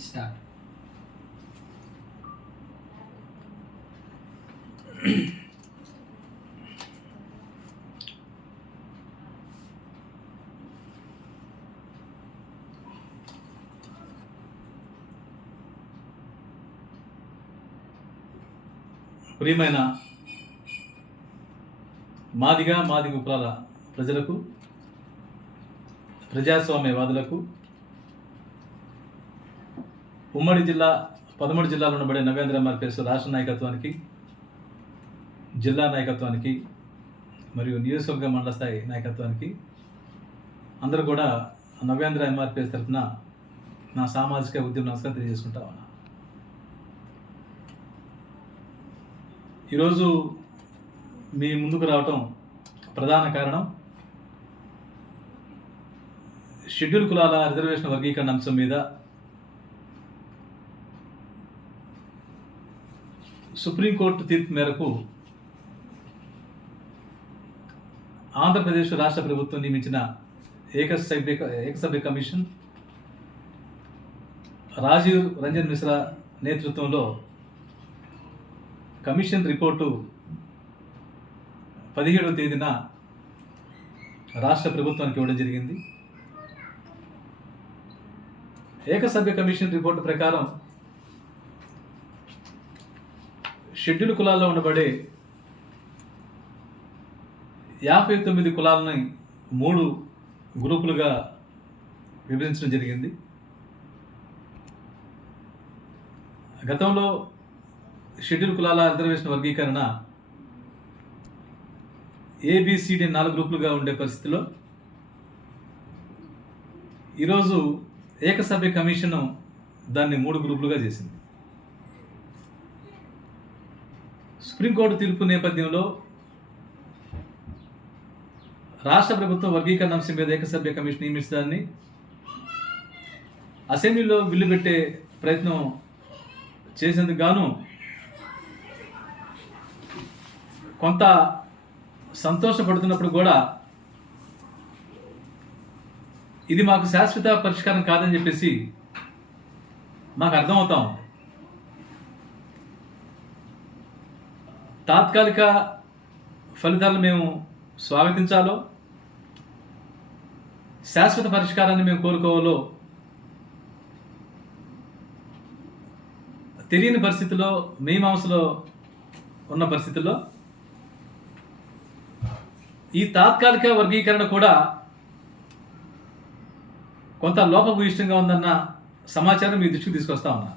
Start ప్రియమైన మాదిగా మాదిగ ప్రజలకు ప్రజాస్వామ్యవాదులకు ఉమ్మడి జిల్లా పదమూడు జిల్లాలో ఉండబడే నవేంద్ర మార్పేస్ రాష్ట్ర నాయకత్వానికి జిల్లా నాయకత్వానికి మరియు నియోజకవర్గ మండల స్థాయి నాయకత్వానికి అందరూ కూడా నవేంద్ర ఎంఆర్పిఎస్ తరఫున నా సామాజిక ఉద్యమ నమస్కారం తెలియజేసుకుంటా ఉన్నా. ఈరోజు మీ ముందుకు రావటం ప్రధాన కారణం షెడ్యూల్ కులాల రిజర్వేషన్ వర్గీకరణ అంశం మీద సుప్రీంకోర్టు తీర్పు మేరకు ఆంధ్రప్రదేశ్ రాష్ట్ర ప్రభుత్వం నియమించిన ఏకసభ్య ఏకసభ్య కమిషన్ రాజీవ్ రంజన్ మిశ్రా నేతృత్వంలో కమిషన్ రిపోర్టు పదిహేడవ తేదీన రాష్ట్ర ప్రభుత్వానికి ఇవ్వడం జరిగింది. ఏకసభ్య కమిషన్ రిపోర్టు ప్రకారం షెడ్యూల్ కులాల్లో ఉండబడే యాభై తొమ్మిది కులాలని మూడు గ్రూపులుగా విభజించడం జరిగింది. గతంలో షెడ్యూల్ కులాల రిజర్వేషన్ వర్గీకరణ ఏబిసిడి నాలుగు గ్రూపులుగా ఉండే పరిస్థితిలో ఈరోజు ఏకసభ్య కమిషన్ దాన్ని మూడు గ్రూపులుగా చేసింది. సుప్రీంకోర్టు తీర్పు నేపథ్యంలో రాష్ట్ర ప్రభుత్వం వర్గీకరణ అంశం మీద ఏకసభ్య కమిషన్ నియమించడాన్ని అసెంబ్లీలో బిల్లు పెట్టే ప్రయత్నం చేసేందుకు గాను కొంత సంతోషపడుతున్నప్పుడు కూడా ఇది మాకు శాశ్వత పరిష్కారం కాదని చెప్పేసి మాకు అర్థమవుతా ఉంది తాత్కాలిక ఫలితాలను మేము స్వాగతించాలో శాశ్వత పరిష్కారాన్ని మేము కోరుకోవాలో తెలియని పరిస్థితిలో మీమాంసలో ఉన్న పరిస్థితుల్లో ఈ తాత్కాలిక వర్గీకరణ కూడా కొంత లోపభూయిష్టంగా ఉందన్న సమాచారం మీ దృష్టికి తీసుకొస్తా ఉన్నా.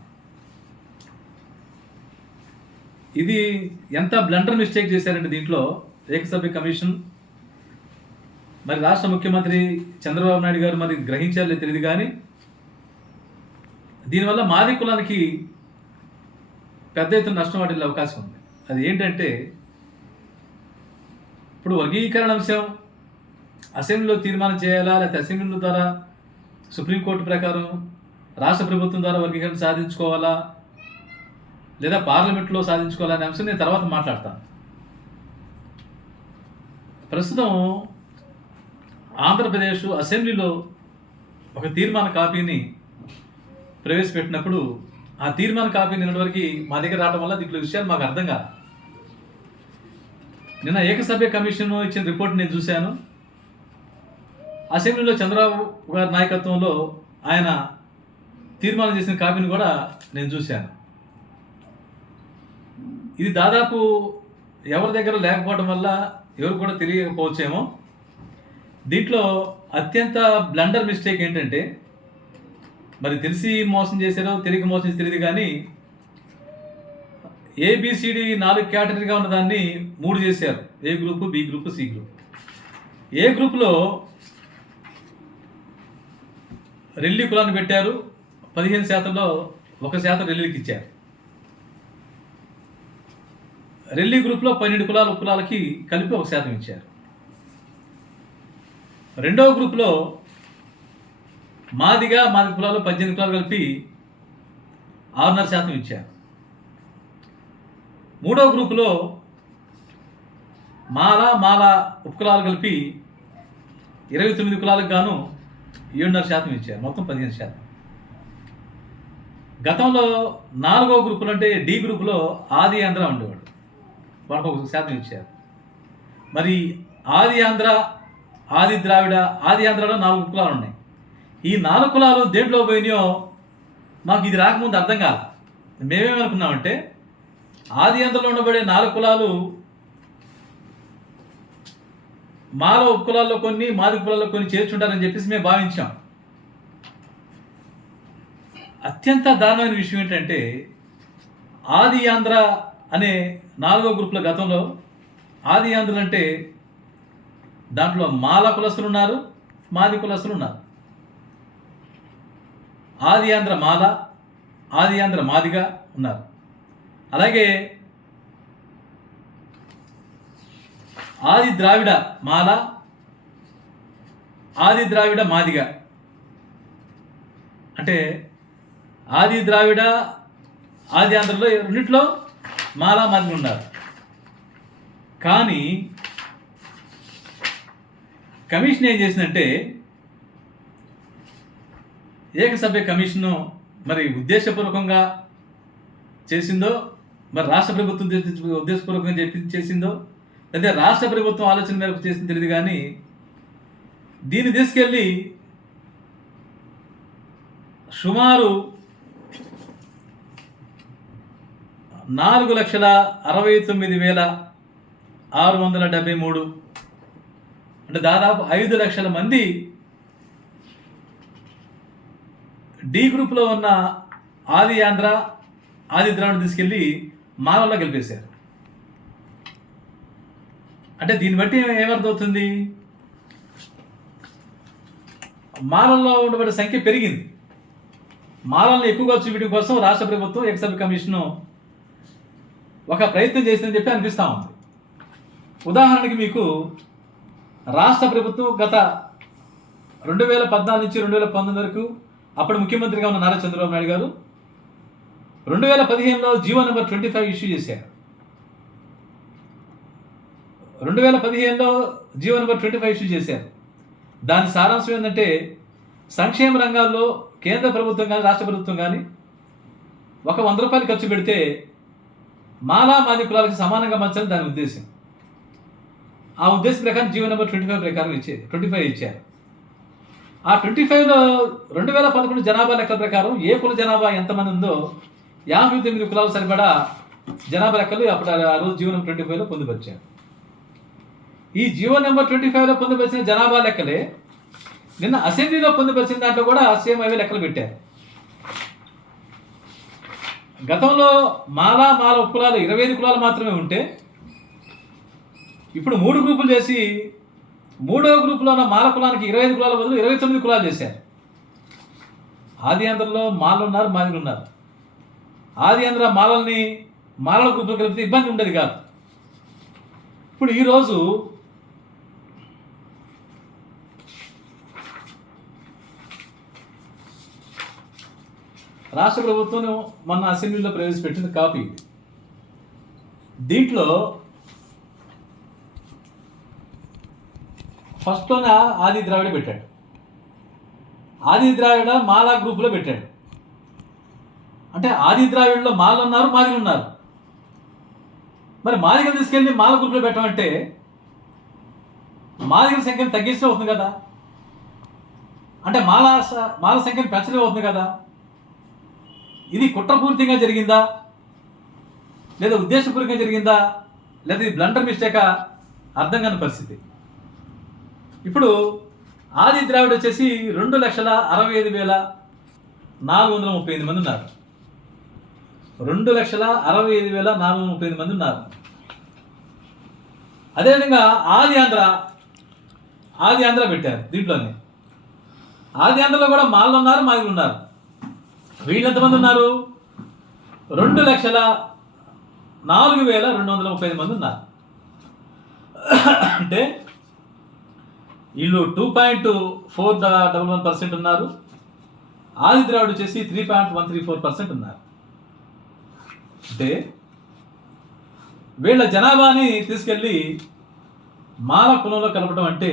ఇది ఎంత బ్లండర్ మిస్టేక్ చేశారంటే దీంట్లో ఏకసభ్య కమిషన్ మరి రాష్ట్ర ముఖ్యమంత్రి చంద్రబాబు నాయుడు గారు మరి గ్రహించారో తెలియదు కానీ దీనివల్ల మాది కులానికి పెద్ద ఎత్తున నష్టం వాటిల్లే అవకాశం ఉంది. అది ఏంటంటే ఇప్పుడు వర్గీకరణ అంశం అసెంబ్లీలో తీర్మానం చేయాలా లేకపోతే అసెంబ్లీ ద్వారా సుప్రీంకోర్టు ప్రకారం రాష్ట్ర ప్రభుత్వం ద్వారా వర్గీకరణ సాధించుకోవాలా లేదా పార్లమెంట్లో సాధించుకోవాలనే అంశం నేను తర్వాత మాట్లాడతాను ప్రస్తుతం ఆంధ్రప్రదేశ్ అసెంబ్లీలో ఒక తీర్మాన కాపీని ప్రవేశపెట్టినప్పుడు ఆ తీర్మాన కాపీ నిన్నటివరకు మా దగ్గర రావడం వల్ల దీంట్లో విషయాలు మాకు అర్థం కాదు నిన్న ఏకసభ్య కమిషన్ ఇచ్చిన రిపోర్ట్ నేను చూశాను. అసెంబ్లీలో చంద్రబాబు గారి నాయకత్వంలో ఆయన తీర్మానం చేసిన కాపీని కూడా నేను చూశాను. ఇది దాదాపు ఎవరి దగ్గర లేకపోవడం వల్ల ఎవరు కూడా తెలియకపోవచ్చేమో. దీంట్లో అత్యంత బ్లండర్ మిస్టేక్ ఏంటంటే మరి తెలిసి మోసం చేశారో తెలియక మోసం తెలియదు కానీ ఏబిసిడి నాలుగు కేటగిరీగా ఉన్న దాన్ని మూడు చేశారు. A group B group C group A గ్రూప్లో రెల్లి కులాన్ని పెట్టారు. పదిహేను శాతంలో ఒక శాతం రెల్లికి ఇచ్చారు. రెల్లి గ్రూప్లో పన్నెండు కులాల కులాలకి కలిపి ఒక శాతం ఇచ్చారు. రెండవ గ్రూప్లో మాదిగా మాది కులాలు పద్దెనిమిది కులాలు కలిపి ఆరున్నర శాతం ఇచ్చారు. మూడవ గ్రూపులో మాల మాల ఉపకులాలు కలిపి ఇరవై తొమ్మిది కులాలకు గాను ఏడున్నర శాతం ఇచ్చారు. మొత్తం పదిహేను శాతం. గతంలో నాలుగో గ్రూపులు అంటే డి గ్రూపులో ఆది ఆంధ్ర ఉండేవాడు వాళ్ళకు ఒక శాతం ఇచ్చారు. మరి ఆది ఆంధ్ర ఆది ద్రావిడ ఆది ఆంధ్రలో నాలుగు కులాలు ఉన్నాయి. ఈ నాలుగు కులాలు దేంట్లో పోయినాయో మాకు ఇది రాకముందు అర్థం కాదు మేమేమనుకున్నామంటే ఆది ఆంధ్రలో ఉండబడే నాలుగు కులాలు మాలో కులాల్లో కొన్ని మాది కులాల్లో కొన్ని చేర్చుంటారని చెప్పేసి మేము భావించాం. అత్యంత దారుణమైన విషయం ఏంటంటే ఆది ఆంధ్ర అనే నాలుగో గ్రూపుల గతంలో ఆది ఆంధ్రులు అంటే దాంట్లో మాల కులస్తులు ఉన్నారు మాది కులస్తులు ఉన్నారు. ఆది ఆంధ్ర మాల ఆది ఆంధ్ర మాదిగా ఉన్నారు. అలాగే ఆది ద్రావిడ మాల ఆది ద్రావిడ మాదిగా. అంటే ఆది ద్రావిడ ఆది ఆంధ్రలో రెండిట్లో మాలా మంది ఉన్నారు. కానీ కమిషన్ ఏం చేసిందంటే ఏకసభ్య కమిషను మరి ఉద్దేశపూర్వకంగా చేసిందో మరి రాష్ట్ర ప్రభుత్వం ఉద్దేశపూర్వకంగా చెప్పి చేసిందో లేదా రాష్ట్ర ప్రభుత్వం ఆలోచన మేరకు చేసింది తెలియదు కానీ దీన్ని తీసుకెళ్ళి సుమారు నాలుగు లక్షల అరవై తొమ్మిది వేల ఆరు వందల డెబ్బై మూడు. అంటే దాదాపు ఐదు లక్షల మంది డి గ్రూప్లో ఉన్న ఆది ఆంధ్ర ఆది ద్రావిడ తీసుకెళ్ళి మానవుల్లో గెలిపేశారు. అంటే దీన్ని బట్టి ఏమర్థమవుతుంది? మాలల్లో ఉండబడే సంఖ్య పెరిగింది. మాలలను ఎక్కువగా చూపించడం కోసం రాష్ట్ర ప్రభుత్వం ఎక్సబ్ కమిషను ఒక ప్రయత్నం చేసిందని చెప్పి అనిపిస్తూ ఉంది. ఉదాహరణకి మీకు రాష్ట్ర ప్రభుత్వం గత రెండు వేల పద్నాలుగు నుంచి రెండు వేల పంతొమ్మిది వరకు అప్పుడు ముఖ్యమంత్రిగా ఉన్న నారా చంద్రబాబు నాయుడు గారు రెండు వేల పదిహేనులో GO number twenty five issue చేశారు. రెండు వేల పదిహేనులో GO number twenty five issue చేశారు. దాని సారాంశం ఏంటంటే సంక్షేమ రంగాల్లో కేంద్ర ప్రభుత్వం కానీ రాష్ట్ర ప్రభుత్వం కానీ ఒక వంద రూపాయలు ఖర్చు పెడితే మాలా మాది కులాలకు సమానంగా పంచాలని దాని ఉద్దేశం. ఆ ఉద్దేశం ప్రకారం జీవో నెంబర్ ట్వంటీ ఫైవ్ ప్రకారం ఇచ్చేది ట్వంటీ ఫైవ్ ఇచ్చారు. ఆ ట్వంటీ ఫైవ్లో రెండు వేల పదకొండు జనాభా లెక్కల ప్రకారం ఏ కుల జనాభా ఎంతమంది ఉందో యాభై తొమ్మిది కులాలు సరిపడా జనాభా లెక్కలు అప్పుడు ఆ రోజు జీవో నెంబర్ ట్వంటీ ఫైవ్లో పొందుపరిచారు. ఈ జీవో నెంబర్ ట్వంటీ ఫైవ్లో పొందుపరిచిన జనాభా లెక్కలే నిన్న అసెంబ్లీలో పొందుపరిచిన దాంట్లో కూడా సేమ్ అవే లెక్కలు పెట్టారు. గతంలో మాలా మాల కులాలు ఇరవై ఐదు కులాలు మాత్రమే ఉంటే ఇప్పుడు మూడు గ్రూపులు చేసి మూడో గ్రూపులో ఉన్న మాల కులానికి ఇరవై ఐదు కులాల బదులు ఇరవై తొమ్మిది కులాలు చేశారు. ఆది ఆంధ్రలో మాలలు ఉన్నారు మాదిలు ఉన్నారు. ఆది ఆంధ్ర మాలల్ని మాలల గ్రూపులు కలిపితే ఇబ్బంది ఉండేది కాదు. ఇప్పుడు ఈరోజు రాష్ట్ర ప్రభుత్వం మొన్న అసెంబ్లీలో ప్రవేశపెట్టింది కాపీ ఇది. దీంట్లో ఫస్ట్లోనే ఆది ద్రావిడ పెట్టాడు. ఆది ద్రావిడ మాలా గ్రూప్లో పెట్టాడు. అంటే ఆది ద్రావిడలో మాలు ఉన్నారు మాదిలు ఉన్నారు. మరి మాదిగలు తీసుకెళ్ళి మాల గ్రూప్లో పెట్టమంటే మాదిగల సంఖ్యను తగ్గిస్తే అవుతుంది కదా? అంటే మాల మాల సంఖ్యను పెంచడం అవుతుంది కదా? ఇది కుట్రపూరితంగా జరిగిందా? లేదా ఉద్దేశపూర్వకంగా జరిగిందా? లేదా ఇది బ్లండర్ మిస్టేకా అర్థం కాని పరిస్థితి. ఇప్పుడు ఆది ద్రావిడ వచ్చేసి రెండు లక్షల అరవై ఐదు వేల నాలుగు వందల ముప్పై ఐదు మంది ఉన్నారు. రెండు లక్షల అరవై ఐదు వేల నాలుగు వందల ముప్పై ఐదు మంది ఉన్నారు. అదేవిధంగా ఆది ఆంధ్ర ఆది ఆంధ్ర పెట్టారు దీంట్లోనే. ఆది ఆంధ్రలో కూడా మాలు ఉన్నారు మాదిలు ఉన్నారు. వీళ్ళు ఎంతమంది ఉన్నారు? రెండు లక్షల నాలుగు వేల రెండు వందల ముప్పై ఐదు మంది ఉన్నారు. అంటే వీళ్ళు two point four double one percent ఉన్నారు. ఆది ద్రావిడ్ వచ్చేసి three point one three four percent ఉన్నారు. అంటే వీళ్ళ జనాభాని తీసుకెళ్ళి మాల కులంలో కలపడం అంటే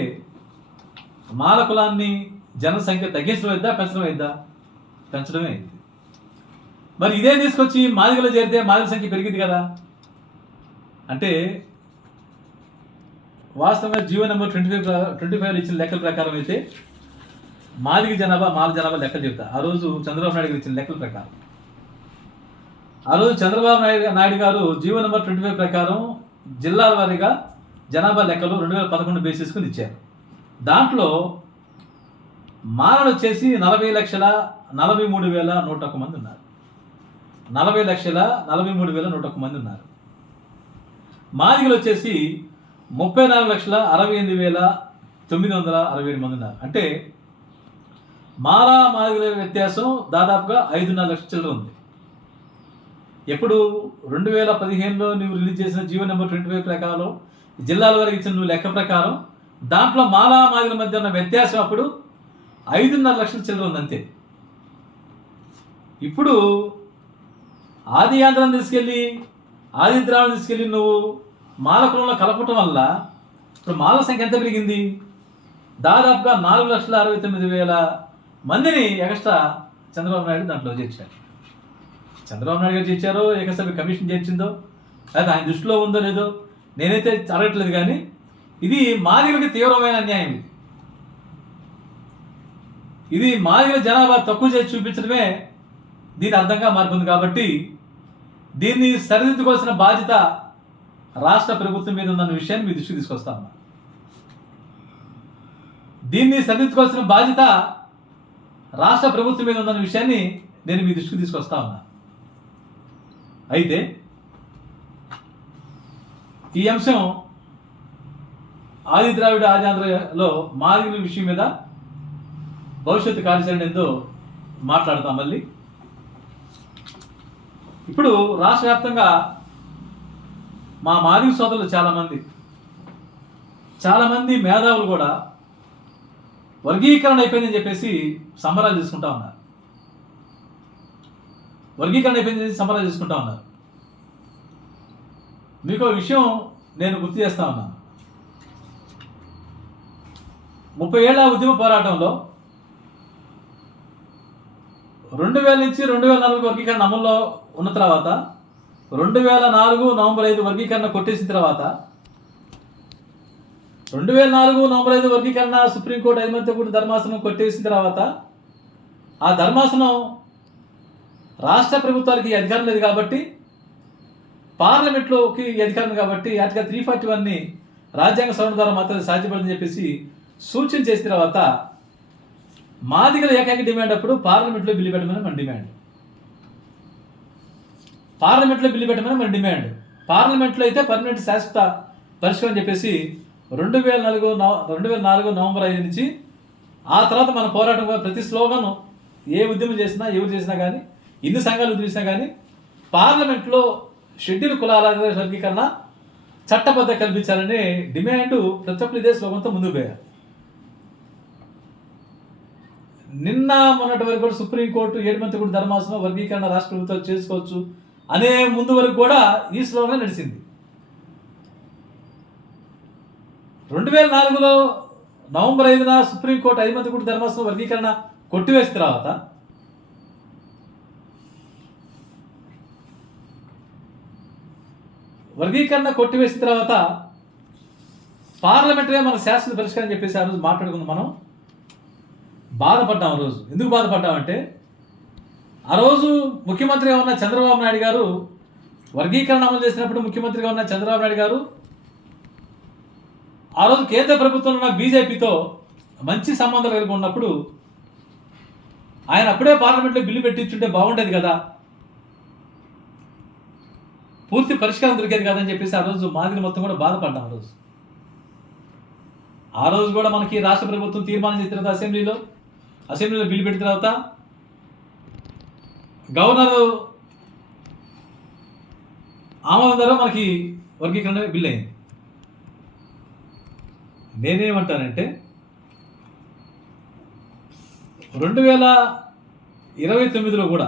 మాల కులాన్ని జనసంఖ్య తగ్గించడం అయిద్దా పెంచడం అయిద్దా? పెంచడమే అయింది. మరి ఇదే తీసుకొచ్చి మాదిగలో చేరితే మాదిగల సంఖ్య పెరిగింది కదా? అంటే వాస్తవంగా GO number twenty five twenty five ఇచ్చిన లెక్కల ప్రకారం అయితే మాదిగ జనాభా మాల జనాభా లెక్కలు చెప్తా. ఆ రోజు చంద్రబాబు నాయుడు గారు ఇచ్చిన లెక్కల ప్రకారం. ఆ రోజు చంద్రబాబు నాయుడు నాయుడు గారు జీవో నెంబర్ ట్వంటీ ఫైవ్ ప్రకారం జిల్లాల వారీగా జనాభా లెక్కలు రెండు వేల పదకొండు బేసిస్కుని ఇచ్చారు. దాంట్లో మాలలు వచ్చేసి నలభై లక్షల నలభై మూడు వేల నూట ఒక్క మంది ఉన్నారు. నలభై లక్షల నలభై మూడు వేల నూట మంది ఉన్నారు. మాదిగలు వచ్చేసి ముప్పై నాలుగు లక్షల అరవై ఎనిమిది వేల తొమ్మిది వందల అరవై ఏడు మంది ఉన్నారు. అంటే మాలా మాదిగల వ్యత్యాసం దాదాపుగా ఐదున్నర లక్షల చిల్లర ఉంది. ఎప్పుడు రెండు వేల పదిహేనులో నువ్వు రిలీజ్ చేసిన జీవో నెంబర్ ట్వంటీ ఫైవ్ ప్రకారం జిల్లాల వరకు ఇచ్చిన నువ్వు లెక్క ప్రకారం దాంట్లో మాలా మాదిగల మధ్య ఉన్న వ్యత్యాసం అప్పుడు ఐదున్నర లక్షల చిల్లర ఉంది అంతే. ఇప్పుడు ఆది ఆంధ్రం తీసుకెళ్ళి ఆది ద్రావణం తీసుకెళ్ళి నువ్వు మాల కులంలో కలపటం వల్ల ఇప్పుడు మాల సంఖ్య ఎంత పెరిగింది? దాదాపుగా నాలుగు లక్షల అరవై తొమ్మిది వేల మందిని ఎక్స్ట్రా చంద్రబాబు నాయుడు దాంట్లో చేర్చారు. చంద్రబాబు నాయుడు గారు చేర్చారో ఏకసభ్య కమిషన్ చేర్చిందో లేదా ఆయన దృష్టిలో ఉందో లేదో నేనైతే అడగట్లేదు కానీ ఇది మాదిగలకి తీవ్రమైన అన్యాయం ఇది. ఇది మాదిగల జనాభా తక్కువ చేసి చూపించడమే దీని అర్థంగా మారుతుంది కాబట్టి దీన్ని సరిదిద్దుకోవాల్సిన బాధ్యత రాష్ట్ర ప్రభుత్వం మీద ఉందన్న విషయాన్ని మీ దృష్టికి తీసుకొస్తాను దీన్ని సరిదిద్దుకోవాల్సిన బాధ్యత రాష్ట్ర ప్రభుత్వం మీద ఉందన్న విషయాన్ని నేను మీ దృష్టికి తీసుకొస్తా ఉన్నా. అయితే ఈ అంశం ఆది ద్రావిడ ఆంధ్రలో మారిన విషయం మీద భవిష్యత్తు కార్యాచరణ ఏందో మాట్లాడతాం మళ్ళీ. ఇప్పుడు రాష్ట్ర వ్యాప్తంగా మా మాదిగ సోదరులు చాలామంది చాలామంది మేధావులు కూడా వర్గీకరణ అయిపోయిందని చెప్పేసి సంబరాలు చేసుకుంటా ఉన్నారు. వర్గీకరణ అయిపోయిందని సంబరాలు చేసుకుంటా ఉన్నారు. మీకు విషయం నేను గుర్తు చేస్తా ఉన్నాను ముప్పై ఏళ్ళ ఉద్యమ పోరాటంలో రెండు వేల నుంచి రెండు వేల నాలుగు వర్గీకరణ అమల్లో ఉన్న తర్వాత రెండు వేల నాలుగు నవంబర్ ఐదు వర్గీకరణ కొట్టేసిన తర్వాత రెండు వేల నాలుగు నవంబర్ ఐదు వర్గీకరణ సుప్రీంకోర్టు కూడా ధర్మాసనం కొట్టేసిన తర్వాత ఆ ధర్మాసనం రాష్ట్ర ప్రభుత్వానికి అధికారం లేదు కాబట్టి పార్లమెంట్లోకి అధికారం కాబట్టి ఆర్టికల్ త్రీ ఫార్టీ వన్ని రాజ్యాంగ సవరణ ద్వారా మాత్రమే సాధ్యపడదని చెప్పేసి సూచన చేసిన తర్వాత మాదిగల ఏకైక డిమాండ్ అప్పుడు పార్లమెంట్లో బిల్లు పెట్టమని మన డిమాండ్. పార్లమెంట్లో బిల్లు పెట్టమని మన డిమాండ్. పార్లమెంట్లో అయితే పర్మనెంట్ శాశ్వత పరిష్కారం చెప్పేసి రెండు వేల నాలుగు నవ- రెండు వేల నాలుగు నవంబర్ ఐదు నుంచి ఆ తర్వాత మన పోరాటం ప్రతి స్లోగన్ ఏ ఉద్యమం చేసినా ఎవరు చేసినా కానీ ఇన్ని సంఘాలు ఉద్యమించినా కానీ పార్లమెంట్లో షెడ్యూల్ కులాల వర్గీకరణ చట్టబద్ధ కల్పించాలని డిమాండ్ ప్రతి ఒక్కరు ఇదే స్లోగన్తో ముందుకు పోయారు. నిన్న మొన్నటి వరకు కూడా సుప్రీంకోర్టు ఏడుమంతకుడు ధర్మాసనం వర్గీకరణ రాష్ట్ర ప్రభుత్వాలు చేసుకోవచ్చు. అనే ముందు వరకు కూడా ఈ నడిచింది. రెండు వేల నాలుగులో నవంబర్ ఐదున సుప్రీంకోర్టు గుడి ధర్మాసనం వర్గీకరణ కొట్టివేసిన తర్వాత వర్గీకరణ కొట్టివేసిన తర్వాత పార్లమెంటరీ మన శాసన పరిష్కారం చెప్పేసి ఆ రోజు మాట్లాడుకుందాం మనం. బాధపడ్డాం రోజు. ఎందుకు బాధపడ్డామంటే ఆ రోజు ముఖ్యమంత్రిగా ఉన్న చంద్రబాబు నాయుడు గారు వర్గీకరణ అమలు చేసినప్పుడు ముఖ్యమంత్రిగా ఉన్న చంద్రబాబు నాయుడు గారు ఆ రోజు కేంద్ర ప్రభుత్వంలో ఉన్న బీజేపీతో మంచి సంబంధాలు కలిగి ఉన్నప్పుడు ఆయన అప్పుడే పార్లమెంట్లో బిల్లు పెట్టించుంటే బాగుండేది కదా. పూర్తి పరిష్కారం దొరికేది కదని చెప్పేసి ఆ రోజు మాదిరి మొత్తం కూడా బాధపడ్డాం ఆ రోజు. ఆ రోజు కూడా మనకి రాష్ట్ర ప్రభుత్వం తీర్మానం చేసిన తర్వాత అసెంబ్లీలో అసెంబ్లీలో బిల్లు పెట్టిన తర్వాత గవర్నర్ ఆమోదం ద్వారా మనకి వర్గీకరణ బిల్ అయింది నేనేమంటానంటే రెండు వేల ఇరవై తొమ్మిదిలో కూడా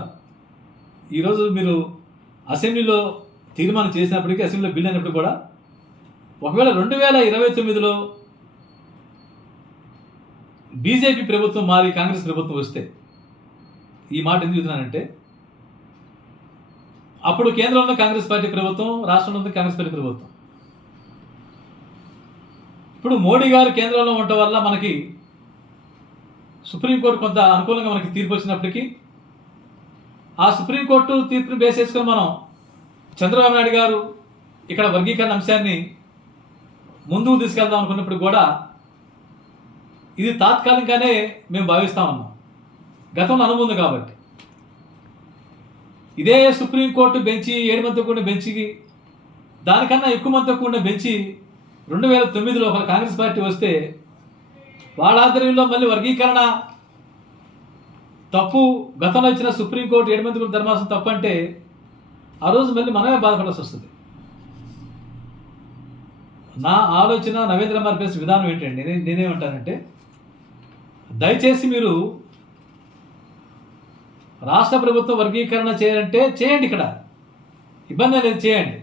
ఈరోజు మీరు అసెంబ్లీలో తీర్మానం చేసినప్పటికీ అసెంబ్లీలో బిల్ అయినప్పుడు కూడా ఒకవేళ రెండు వేల ఇరవై తొమ్మిదిలో బీజేపీ ప్రభుత్వం మారి కాంగ్రెస్ ప్రభుత్వం వస్తే ఈ మాట ఎందుకు చెబుతున్నానంటే అప్పుడు కేంద్రంలో కాంగ్రెస్ పార్టీ ప్రభుత్వం రాష్ట్రంలో ఉంది కాంగ్రెస్ పార్టీ ప్రభుత్వం. ఇప్పుడు మోడీ గారు కేంద్రంలో ఉండటం వల్ల మనకి సుప్రీంకోర్టు కొంత అనుకూలంగా మనకి తీర్పు వచ్చినప్పటికీ ఆ సుప్రీంకోర్టు తీర్పుని బేస్ చేసుకొని మనం చంద్రబాబు నాయుడు గారు ఇక్కడ వర్గీకరణ అంశాన్ని ముందుకు తీసుకెళ్దాం అనుకున్నప్పుడు కూడా ఇది తాత్కాలికంగానే మేము భావిస్తా ఉన్నాం. గతంలో అనుభవం కాబట్టి. ఇదే సుప్రీంకోర్టు బెంచి ఏడు మందితో కూడిన బెంచికి దానికన్నా ఎక్కువ మందితో కూడిన బెంచి రెండు వేల తొమ్మిదిలో ఒక కాంగ్రెస్ పార్టీ వస్తే వాళ్ళ ఆధ్వర్యంలో మళ్ళీ వర్గీకరణ తప్పు. గతంలో ఇచ్చిన సుప్రీంకోర్టు ఏడు మంది కూడిన ధర్మాసం తప్పు అంటే ఆ రోజు మళ్ళీ మనమే బాధపడాల్సి వస్తుంది. నా ఆలోచన నవేంద్ర మార్పేస్ విధానం ఏంటండి? నేను నేనేమంటానంటే దయచేసి మీరు రాష్ట్ర ప్రభుత్వం వర్గీకరణ చేయాలంటే చేయండి ఇక్కడ. ఇబ్బంది లేదు చేయండి.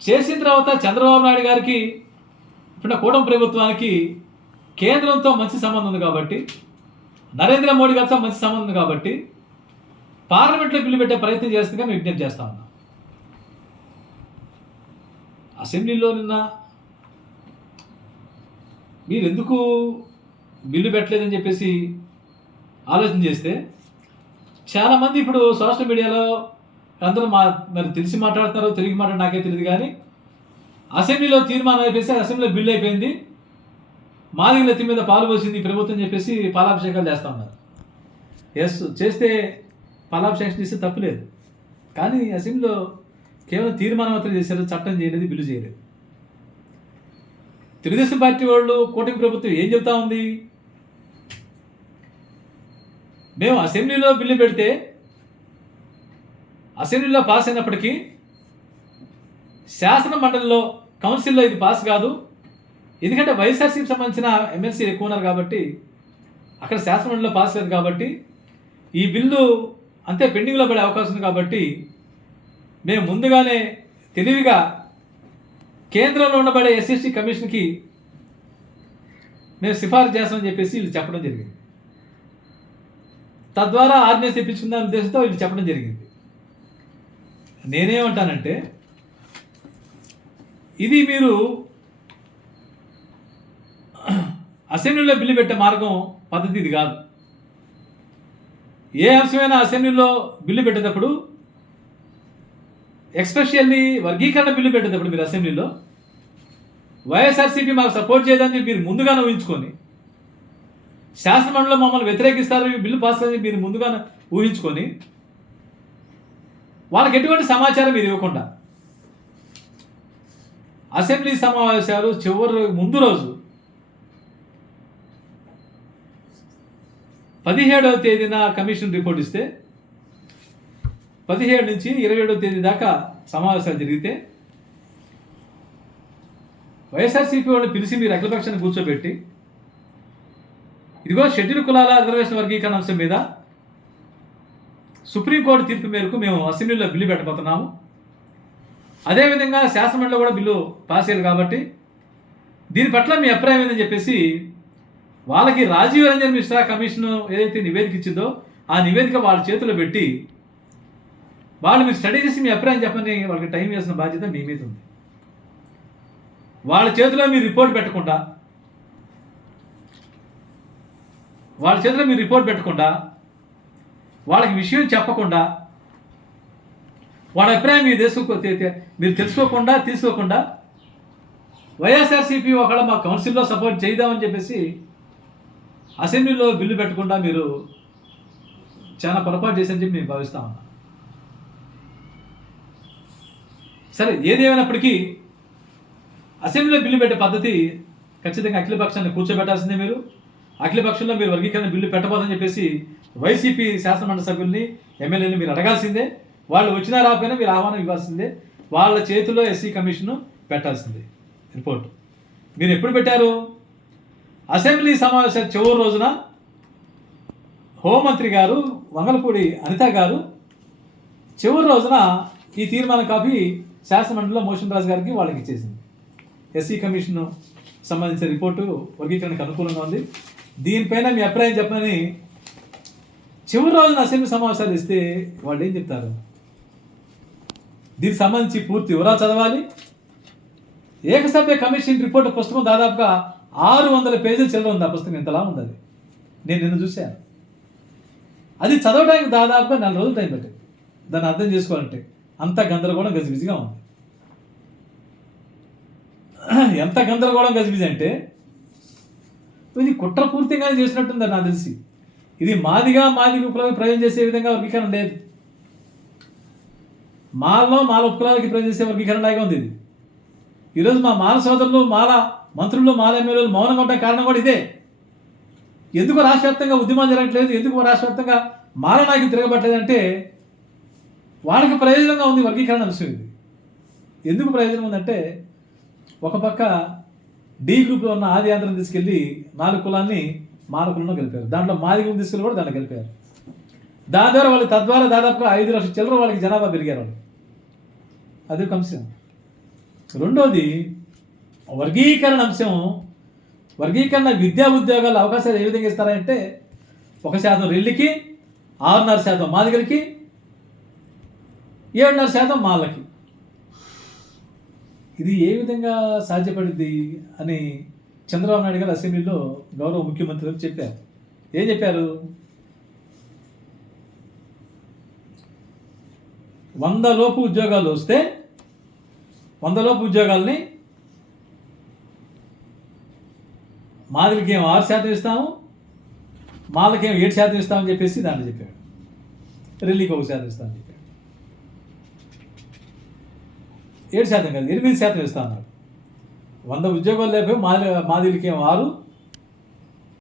చేసిన తర్వాత చంద్రబాబు నాయుడు గారికి ఇప్పుడు కూటమి ప్రభుత్వానికి కేంద్రంతో మంచి సంబంధం ఉంది కాబట్టి నరేంద్ర మోడీ గారితో మంచి సంబంధం ఉంది కాబట్టి పార్లమెంట్లో బిల్లు పెట్టే ప్రయత్నం చేస్తుందిగా మేము విజ్ఞప్తి చేస్తా ఉన్నాం. అసెంబ్లీలో నిన్న మీరు ఎందుకు బిల్లు పెట్టలేదని చెప్పేసి ఆలోచన చేస్తే చాలామంది ఇప్పుడు సోషల్ మీడియాలో అందరూ మా మరి తెలిసి మాట్లాడుతున్నారు తిరిగి మాట్లాడు నాకే తెలియదు కానీ అసెంబ్లీలో తీర్మానం అయిపోయి అసెంబ్లీలో బిల్ అయిపోయింది. మాదిగల నెత్తి మీద పాలు పోసింది ప్రభుత్వం చెప్పేసి పాలాభిషేకాలు చేస్తా ఉన్నారు. ఎస్ చేస్తే పాలాభిషేకం చేస్తే తప్పులేదు కానీ అసెంబ్లీలో కేవలం తీర్మానం మాత్రం చేశారు చట్టం చేయలేదు బిల్లు చేయలేదు. తెలుగుదేశం పార్టీ వాళ్ళు కూటమి ప్రభుత్వం ఏం చెప్తా ఉంది? మేము అసెంబ్లీలో బిల్లు పెడితే అసెంబ్లీలో పాస్ అయినప్పటికీ శాసన మండలిలో కౌన్సిల్లో ఇది పాస్ కాదు. ఎందుకంటే వైఎస్ఆర్సీకి సంబంధించిన ఎమ్మెల్సీ ఎక్కువ ఉన్నారు కాబట్టి అక్కడ శాసన మండలిలో పాస్ లేదు కాబట్టి ఈ బిల్లు అంతే పెండింగ్లో పడే అవకాశం ఉంది కాబట్టి మేము ముందుగానే తెలివిగా కేంద్రంలో ఉండబడే ఎస్ఎస్టీ కమిషన్కి మేము సిఫారసు చేస్తామని చెప్పేసి వీళ్ళు చెప్పడం జరిగింది. తద్వారా ఆర్డినెన్స్ తెప్పించుకుందాం ఉద్దేశంతో ఇది చెప్పడం జరిగింది. నేనేమంటానంటే ఇది మీరు అసెంబ్లీలో బిల్లు పెట్టే మార్గం పద్ధతి ఇది కాదు. ఏ అంశమైన అసెంబ్లీలో బిల్లు పెట్టేటప్పుడు ఎక్స్పెషల్లీ వర్గీకరణ బిల్లు పెట్టేటప్పుడు మీరు అసెంబ్లీలో వైఎస్ఆర్సీపీ మాకు సపోర్ట్ చేయదని మీరు ముందుగానే ఊహించుకొని శాసనమండలిలో మమ్మల్ని వ్యతిరేకిస్తారు ఈ బిల్లు పాస్ అని మీరు ముందుగానే ఊహించుకొని వాళ్ళకి ఎటువంటి సమాచారం మీరు ఇవ్వకుండా అసెంబ్లీ సమావేశాలు చివరి ముందు రోజు పదిహేడవ తేదీన కమిషన్ రిపోర్ట్ ఇస్తే పదిహేడు నుంచి ఇరవై ఏడవ తేదీ దాకా సమావేశాలు జరిగితే వైఎస్ఆర్సీపీ వాళ్ళని పిలిచి మీరు అఖిలపక్షాన్ని కూర్చోబెట్టి ఇదిగో షెడ్యూల్ కులాల రిజర్వేషన్ వర్గీకరణ అంశం మీద సుప్రీంకోర్టు తీర్పు మేరకు మేము అసెంబ్లీలో బిల్లు పెట్టబోతున్నాము. అదేవిధంగా శాసనమండలిలో కూడా బిల్లు పాస్ అయ్యారు కాబట్టి దీని పట్ల మీ అభిప్రాయం ఏందని చెప్పేసి వాళ్ళకి రాజీవ్ రంజన్ మిశ్రా కమిషన్ ఏదైతే నివేదిక ఇచ్చిందో ఆ నివేదిక వాళ్ళ చేతిలో పెట్టి వాళ్ళు మీరు స్టడీ చేసి మీ అభిప్రాయం చెప్పని వాళ్ళకి టైం వేసిన బాధ్యత మీ మీద ఉంది. వాళ్ళ చేతిలో మీరు రిపోర్ట్ పెట్టకుండా వాళ్ళ చేతిలో మీరు రిపోర్ట్ పెట్టకుండా వాళ్ళకి విషయం చెప్పకుండా వాళ్ళ అభిప్రాయం మీరు తెలుసుకో మీరు తెలుసుకోకుండా తీసుకోకుండా వైఎస్ఆర్సీపీ ఒకళ్ళ మా కౌన్సిల్లో సపోర్ట్ చేద్దామని చెప్పేసి అసెంబ్లీలో బిల్లు పెట్టకుండా మీరు చాలా పొరపాటు చేశారని చెప్పి మేము భావిస్తా ఉన్నాం. సరే ఏదేమైనప్పటికీ అసెంబ్లీలో బిల్లు పెట్టే పద్ధతి ఖచ్చితంగా అఖిలపక్షాన్ని కూర్చోబెట్టాల్సిందే మీరు. అఖిలపక్షంలో మీరు వర్గీకరణ బిల్లు పెట్టబోదని చెప్పేసి వైసీపీ శాసనమండలి సభ్యుల్ని ఎమ్మెల్యేని మీరు అడగాల్సిందే. వాళ్ళు వచ్చినా రాకపోయినా మీరు ఆహ్వానం ఇవ్వాల్సిందే. వాళ్ళ చేతిలో ఎస్సీ కమిషన్ పెట్టాల్సిందే. రిపోర్ట్. మీరు ఎప్పుడు పెట్టారు? అసెంబ్లీ సమావేశ చివరి రోజున హోంమంత్రి గారు వంగలపూడి అనిత గారు చివరి రోజున ఈ తీర్మాన కాపీ శాసనమండలిలో మోషన్ రాజు గారికి వాళ్ళకి ఇచ్చేసింది. ఎస్సీ కమిషన్ సంబంధించిన రిపోర్టు వర్గీకరణకు అనుకూలంగా ఉంది. దీనిపైన మీ అభిప్రాయం చెప్పని చివరి రోజున అసెంబ్లీ సమావేశాలు ఇస్తే వాళ్ళు ఏం చెప్తారు? దీనికి సంబంధించి పూర్తి వివరాలు చదవాలి. ఏకసభ్య కమిషన్ రిపోర్ట్ పుస్తకం దాదాపుగా ఆరు వందల పేజీలు చిల్లర ఉంది. ఆ పుస్తకం ఇంతలా ఉంది అది. నేను నిన్ను చూశాను. అది చదవడానికి దాదాపుగా నెల రోజులు టైం పట్టింది. దాన్ని అర్థం చేసుకోవాలంటే అంత గందరగోళం గజిబిజిగా ఉంది. ఎంత గందరగోళం గజిబిజి అంటే ఇది కుట్ర పూర్తిగానే చేసినట్టుంది నాకు తెలిసి. ఇది మాదిగా మాది విప్లవానికి ప్రయోజనం చేసే విధంగా వర్గీకరణ లేదు. మాలో మాల ఉపకులాలకి ప్రయోజనం చేసే వర్గీకరణ లాగా ఉంది ఇది. ఈరోజు మా మాల సోదరులు మాల మంత్రులు మాల ఎమ్మెల్యేలు మౌనంగా ఉండడానికి కారణం కూడా ఇదే. ఎందుకు రాష్ట్ర వ్యాప్తంగా జరగట్లేదు? ఎందుకు రాష్ట్ర వ్యాప్తంగా మాల నాయకులు తిరగబట్టలేదంటే వాళ్ళకి ప్రయోజనంగా ఉంది వర్గీకరణ అంశం ఇది ఎందుకు ప్రయోజనం ఉందంటే ఒక పక్క డి గ్రూప్లో ఉన్న ఆది ఆంధ్రం తీసుకెళ్ళి నాలుగు కులాన్ని మాల గెలిపారు దాంట్లో మాది గురించి తీసుకెళ్ళి కూడా దాన్ని గెలిపారు దాని ద్వారా వాళ్ళు తద్వారా దాదాపుగా ఐదు లక్షల చిల్లర వాళ్ళకి జనాభా పెరిగారు వాళ్ళు. అది ఒక అంశం. రెండోది వర్గీకరణ అంశం. వర్గీకరణ విద్యా ఉద్యోగాల అవకాశాలు ఏ విధంగా ఇస్తారంటే ఒక శాతం రెల్లికి ఆరున్నర శాతం మాదిగలకి ఏడున్నర శాతం మాలకి. ఇది ఏ విధంగా సాధ్యపడింది అని చంద్రబాబు నాయుడు గారు అసెంబ్లీలో గౌరవ ముఖ్యమంత్రి చెప్పారు. ఏం చెప్పారు? వంద లోపు ఉద్యోగాలు వస్తే వంద లోపు ఉద్యోగాల్ని మాదిరికి ఏం ఆరు శాతం ఇస్తాము మాలకేం ఏడు శాతం ఇస్తామని చెప్పేసి దాన్ని చెప్పాడు రెల్లికి ఒక శాతం ఇస్తామని చెప్పాడు ఏడు శాతం కాదు ఎనిమిది శాతం ఇస్తా అన్నారు వంద ఉద్యోగాలు లేకపోయి మాది మాదిరికి ఆరు